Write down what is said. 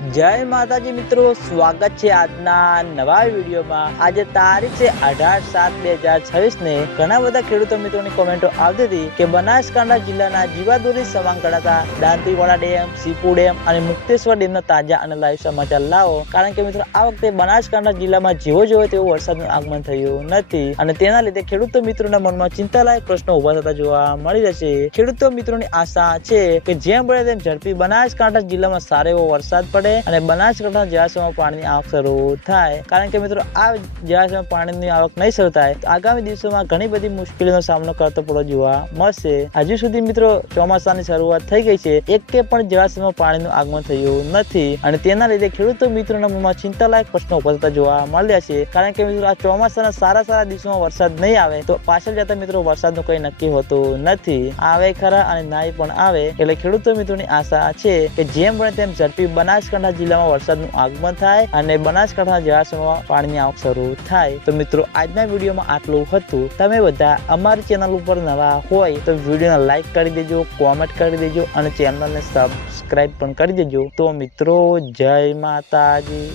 જય માતાજી મિત્રો, સ્વાગત છે આજના નવા વિડીયોમાં। આજે તારીખ છે 18/7/2026 ને ઘણા બધા ખેડૂતો મિત્રોની કોમેન્ટો આવતી હતી કે બનાસકાંઠા જિલ્લાના જીવાદોરી સવાંગ ગણાતા દાંતીવાડા ડેમ, સીપુ ડેમ અને મુક્તેશ્વર ડેમના તાજા અને લાઈવ સમાચાર લાવો, કારણ કે મિત્રો આ વખતે બનાસકાંઠા જિલ્લામાં જેવો જોયો તેવો વરસાદનું આગમન થયું નથી અને તેના લીધે ખેડૂતો મિત્રોના મનમાં ચિંતાલાયક પ્રશ્નો ઉભા થતા જોવા મળી રહેશે। ખેડૂતો મિત્રોની આશા છે કે જેમ બને તેમ ઝડપી બનાસકાંઠા જિલ્લામાં સારો એવો વરસાદ પડે અને બનાસકાંઠા જળાશયમાં પાણીની આવક શરૂ થાય, કારણ કે મિત્રો આ જળાશયમાં પાણીની આવક નહીં શરૂ થાય તો આગામી દિવસોમાં ઘણી બધી મુશ્કેલીનો સામનો કરતો પડતો જોવા મળશે। હજુ સુધી મિત્રો ચોમાસાની શરૂઆત થઈ ગઈ છે, એક કે પણ જળાશયમાં પાણીનું આગમન થયું નથી અને તેના લીધે ખેડૂતો મિત્રોના મનમાં ચિંતાલાયક પ્રશ્નો ઉભા થતા જોવા મળ્યા છે, કારણ કે મિત્રો આ ચોમાસાના સારા દિવસોમાં વરસાદ નહીં આવે તો પાછળ જતા મિત્રો વરસાદનું કઈ નક્કી હોતું નથી, આવે ખરા અને નાય પણ આવે। એટલે ખેડૂતો મિત્રોની આશા છે કે જેમ બને તેમ ઝડપી બનાસકાંઠા જિલ્લામાં વરસાદનું આગમન થાય અને બનાસકાંઠા જળાશયમાં પાણીની આવક શરૂ થાય। તો મિત્રો આજના વિડીયોમાં આટલું હતું। તમે બધા અમારી ચેનલ ઉપર નવા હોય તો વિડીયોને લાઈક કરી દેજો, કોમેન્ટ કરી દેજો અને ચેનલને સબસ્ક્રાઇબ પણ કરી દેજો। તો મિત્રો જય માતાજી।